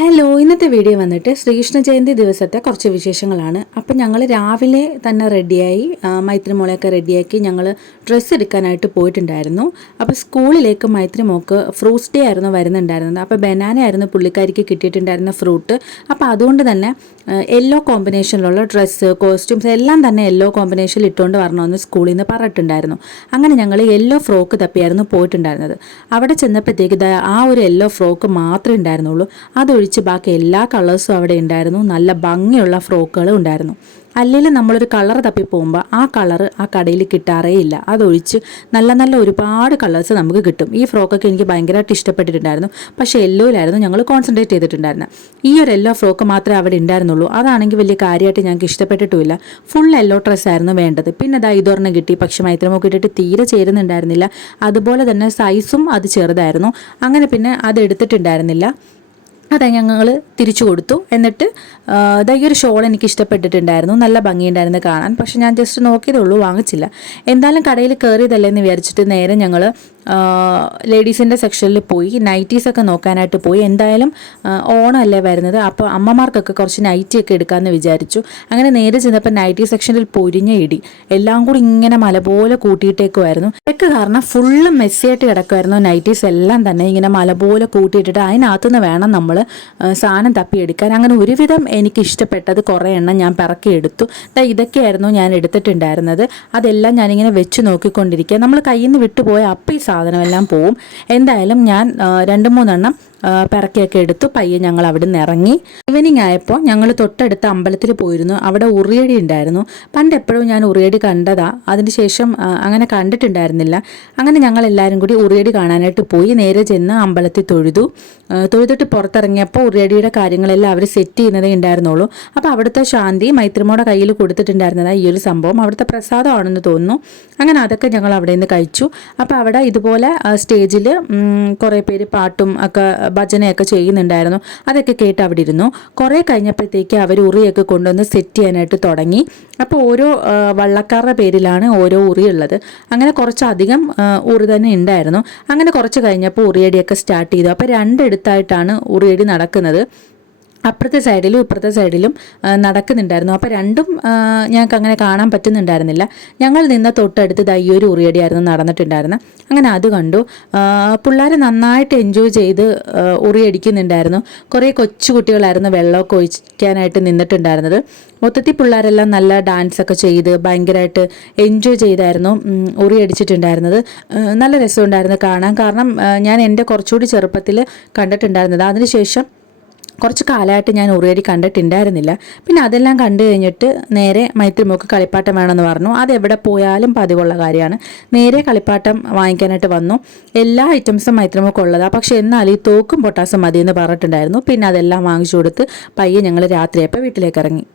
Hello ഇന്നത്തെ video വന്നിട്ട് ശ്രീകൃഷ്ണ ജയന്തി ദിവസത്തെ കുറച്ച് വിശേഷങ്ങളാണ്. അപ്പം ഞങ്ങൾ രാവിലെ തന്നെ റെഡിയായി മൈത്രി മോളെയൊക്കെ റെഡിയാക്കി ഞങ്ങൾ ഡ്രസ്സ് എടുക്കാനായിട്ട് പോയിട്ടുണ്ടായിരുന്നു. അപ്പോൾ സ്കൂളിലേക്ക് മൈത്രി മോൾക്ക് ഫ്രൂട്ട്സ് ഡേ ആയിരുന്നു വരുന്നുണ്ടായിരുന്നത്. അപ്പോൾ ബനാന ആയിരുന്നു പുള്ളിക്കാരിക്ക് കിട്ടിയിട്ടുണ്ടായിരുന്ന ഫ്രൂട്ട് അപ്പോൾ അതുകൊണ്ട് തന്നെ യെല്ലോ കോമ്പിനേഷനിലുള്ള ഡ്രസ്സ് കോസ്റ്റ്യൂംസ് എല്ലാം തന്നെ യെല്ലോ കോമ്പിനേഷനിൽ ഇട്ടുകൊണ്ട് വരണമെന്ന് സ്കൂളിൽ നിന്ന് പറഞ്ഞിട്ടുണ്ടായിരുന്നു. അങ്ങനെ ഞങ്ങൾ യെല്ലോ ഫ്രോക്ക് തപ്പിയായിരുന്നു പോയിട്ടുണ്ടായിരുന്നത്. അവിടെ ചെന്നപ്പോഴത്തേക്ക് ആ ഒരു യെല്ലോ ഫ്രോക്ക് മാത്രമേ ഉണ്ടായിരുന്നുള്ളൂ. അതൊഴിച്ച് ബാക്കി എല്ലാ കളേഴ്സും അവിടെ ഉണ്ടായിരുന്നു. നല്ല ഭംഗിയുള്ള ഫ്രോക്കുകളും ഉണ്ടായിരുന്നു. അല്ലെങ്കിൽ നമ്മളൊരു കളർ തപ്പി പോകുമ്പോൾ ആ കളർ ആ കടയിൽ കിട്ടാറേ ഇല്ല. അതൊഴിച്ച് നല്ല നല്ല ഒരുപാട് കളേഴ്സ് നമുക്ക് കിട്ടും. ഈ ഫ്രോക്കൊക്കെ എനിക്ക് ഭയങ്കരമായിട്ട് ഇഷ്ടപ്പെട്ടിട്ടുണ്ടായിരുന്നു. പക്ഷേ യെല്ലോയിലായിരുന്നു ഞങ്ങൾ കോൺസെൻട്രേറ്റ് ചെയ്തിട്ടുണ്ടായിരുന്നത്. ഈ ഒരു യെല്ലോ ഫ്രോക്ക് മാത്രമേ അവിടെ ഉണ്ടായിരുന്നുള്ളൂ. അതാണെങ്കിൽ വലിയ കാര്യമായിട്ട് ഞങ്ങൾക്ക് ഇഷ്ടപ്പെട്ടിട്ടുമില്ല. ഫുൾ യെല്ലോ ഡ്രസ്സ് ആയിരുന്നു വേണ്ടത്. പിന്നെ അതാ ഇതൊരെണ്ണം കിട്ടി. പക്ഷേ മൈത്രമൊക്കെ ഇട്ടിട്ട് തീരെ ചേരുന്നുണ്ടായിരുന്നില്ല. അതുപോലെ തന്നെ സൈസും അത് ചെറുതായിരുന്നു. അങ്ങനെ പിന്നെ അത് എടുത്തിട്ടുണ്ടായിരുന്നില്ല. അതെ ഞങ്ങൾ തിരിച്ചു കൊടുത്തു. എന്നിട്ട് ഇതായി ഈ ഒരു ഷോൾ എനിക്ക് ഇഷ്ടപ്പെട്ടിട്ടുണ്ടായിരുന്നു. നല്ല ഭംഗിയുണ്ടായിരുന്നു കാണാൻ. പക്ഷെ ഞാൻ ജസ്റ്റ് നോക്കിയതേ ഉള്ളൂ വാങ്ങിച്ചില്ല. എന്തായാലും കടയിൽ കയറിയതല്ലേ എന്ന് വിചാരിച്ചിട്ട് നേരെ ഞങ്ങൾ ലേഡീസിന്റെ സെക്ഷനിൽ പോയി. നൈറ്റീസൊക്കെ നോക്കാനായിട്ട് പോയി. എന്തായാലും ഓണമല്ലേ വരുന്നത്. അപ്പോൾ അമ്മമാർക്കൊക്കെ കുറച്ച് നൈറ്റിയൊക്കെ എടുക്കാമെന്ന് വിചാരിച്ചു. അങ്ങനെ നേരെ ചെന്നപ്പോൾ നൈറ്റി സെക്ഷനിൽ പൊരിഞ്ഞ ഇടി. എല്ലാം കൂടി ഇങ്ങനെ മല പോലെ കൂട്ടിയിട്ടേക്കുമായിരുന്നു ഇതൊക്കെ കാരണം ഫുള്ള് മെസ്സിയായിട്ട് കിടക്കുമായിരുന്നു നൈറ്റീസ് എല്ലാം തന്നെ ഇങ്ങനെ മല പോലെ കൂട്ടിയിട്ടിട്ട് അതിനകത്തുനിന്ന് വേണം നമ്മൾ സാധനം തപ്പിയെടുക്കാൻ. അങ്ങനെ ഒരുവിധം എനിക്ക് ഇഷ്ടപ്പെട്ടത് കുറേ എണ്ണം ഞാൻ പിറക്കിയെടുത്തു ഇതൊക്കെയായിരുന്നു ഞാൻ എടുത്തിട്ടുണ്ടായിരുന്നത്. അതെല്ലാം ഞാനിങ്ങനെ വെച്ച് നോക്കിക്കൊണ്ടിരിക്കുക. നമ്മൾ കയ്യിൽ നിന്ന് വിട്ടുപോയ അപ്പം ഈ സാധനമെല്ലാം പോവും. എന്തായാലും ഞാൻ രണ്ട് മൂന്നെണ്ണം പിറക്കിയൊക്കെ എടുത്തു പയ്യെ ഞങ്ങൾ അവിടെ നിന്ന് ഇറങ്ങി. ഈവനിങ് ആയപ്പോൾ ഞങ്ങൾ തൊട്ടടുത്ത അമ്പലത്തിൽ പോയിരുന്നു. അവിടെ ഉറിയടി ഉണ്ടായിരുന്നു. പണ്ട് എപ്പോഴും ഞാൻ ഉറിയടി കണ്ടതാ. അതിനുശേഷം ശേഷം അങ്ങനെ കണ്ടിട്ടുണ്ടായിരുന്നില്ല. അങ്ങനെ ഞങ്ങൾ എല്ലാവരും കൂടി ഉറിയടി കാണാനായിട്ട് പോയി. നേരെ ചെന്ന് അമ്പലത്തിൽ തൊഴുതു. തൊഴുതിട്ട് പുറത്തിറങ്ങിയപ്പോൾ ഉറിയടിയുടെ കാര്യങ്ങളെല്ലാം അവർ സെറ്റ് ചെയ്യുന്നതേ ഉണ്ടായിരുന്നുള്ളൂ. അപ്പോൾ അവിടുത്തെ ശാന്തി മൈത്രിമോടെ കയ്യിൽ കൊടുത്തിട്ടുണ്ടായിരുന്നതാ ഈ ഒരു സംഭവം. അവിടുത്തെ പ്രസാദമാണെന്ന് തോന്നുന്നു. അങ്ങനെ അതൊക്കെ ഞങ്ങൾ അവിടെ നിന്ന് കഴിച്ചു. അപ്പോൾ അവിടെ ഇതുപോലെ സ്റ്റേജിൽ കുറേ പേര് പാട്ടും ഒക്കെ ഭജനയൊക്കെ ചെയ്യുന്നുണ്ടായിരുന്നു. അതൊക്കെ കേട്ട് അവിടെ ഇരുന്നു കുറേ കഴിഞ്ഞപ്പോഴത്തേക്ക് അവർ ഉറിയൊക്കെ കൊണ്ടുവന്ന് സെറ്റ് ചെയ്യാനായിട്ട് തുടങ്ങി. അപ്പോൾ ഓരോ വള്ളക്കാരുടെ പേരിലാണ് ഓരോ ഉറി ഉള്ളത്. അങ്ങനെ കുറച്ചധികം ഉറി തന്നെ ഉണ്ടായിരുന്നു. അങ്ങനെ കുറച്ച് കഴിഞ്ഞപ്പോൾ ഉറിയടിയൊക്കെ സ്റ്റാർട്ട് ചെയ്തു. അപ്പോൾ രണ്ടിടത്തായിട്ടാണ് ഉറിയടി നടക്കുന്നത്. അപ്പുറത്തെ സൈഡിലും ഇപ്പുറത്തെ സൈഡിലും നടക്കുന്നുണ്ടായിരുന്നു. അപ്പോൾ രണ്ടും ഞങ്ങൾക്ക് അങ്ങനെ കാണാൻ പറ്റുന്നുണ്ടായിരുന്നില്ല. ഞങ്ങൾ നിന്ന തൊട്ടടുത്ത് ദാ ഒരു ഉറിയടിയായിരുന്നു നടന്നിട്ടുണ്ടായിരുന്നത് അങ്ങനെ അത് കണ്ടു. പിള്ളേർ നന്നായിട്ട് എൻജോയ് ചെയ്ത് ഉറിയടിക്കുന്നുണ്ടായിരുന്നു. കുറേ കൊച്ചു കുട്ടികളായിരുന്നു വെള്ളമൊക്കെ ഒഴിക്കാനായിട്ട് നിന്നിട്ടുണ്ടായിരുന്നത്. മൊത്തത്തിൽ പിള്ളേരെല്ലാം നല്ല ഡാൻസൊക്കെ ചെയ്ത് ഭയങ്കരമായിട്ട് എൻജോയ് ചെയ്തായിരുന്നു ഉറിയടിച്ചിട്ടുണ്ടായിരുന്നത്. നല്ല രസമുണ്ടായിരുന്നു കാണാൻ. കാരണം ഞാൻ എന്റെ കുറച്ചുകൂടി ചെറുപ്പത്തിൽ കണ്ടിട്ടുണ്ടായിരുന്നത്. അതിനുശേഷം കുറച്ച് കാലമായിട്ട് ഞാൻ ഉറിയടി കണ്ടിട്ടുണ്ടായിരുന്നില്ല. പിന്നെ അതെല്ലാം കണ്ടു കഴിഞ്ഞിട്ട് നേരെ മൈത്രിമോക്ക് കളിപ്പാട്ടം വേണമെന്ന് പറഞ്ഞു. അത് എവിടെ പോയാലും പതിവുള്ള കാര്യമാണ്. നേരെ കളിപ്പാട്ടം വാങ്ങിക്കാനായിട്ട് വന്നു. എല്ലാ ഐറ്റംസും മൈത്രിമോക്ക് ഉള്ളതാണ് പക്ഷെ എന്നാൽ ഈ തോക്കും പൊട്ടാസും മതി എന്ന് പറഞ്ഞിട്ടുണ്ടായിരുന്നു. പിന്നെ അതെല്ലാം വാങ്ങിച്ചു കൊടുത്ത് പയ്യെ ഞങ്ങൾ രാത്രിയപ്പോൾ വീട്ടിലേക്ക് ഇറങ്ങി.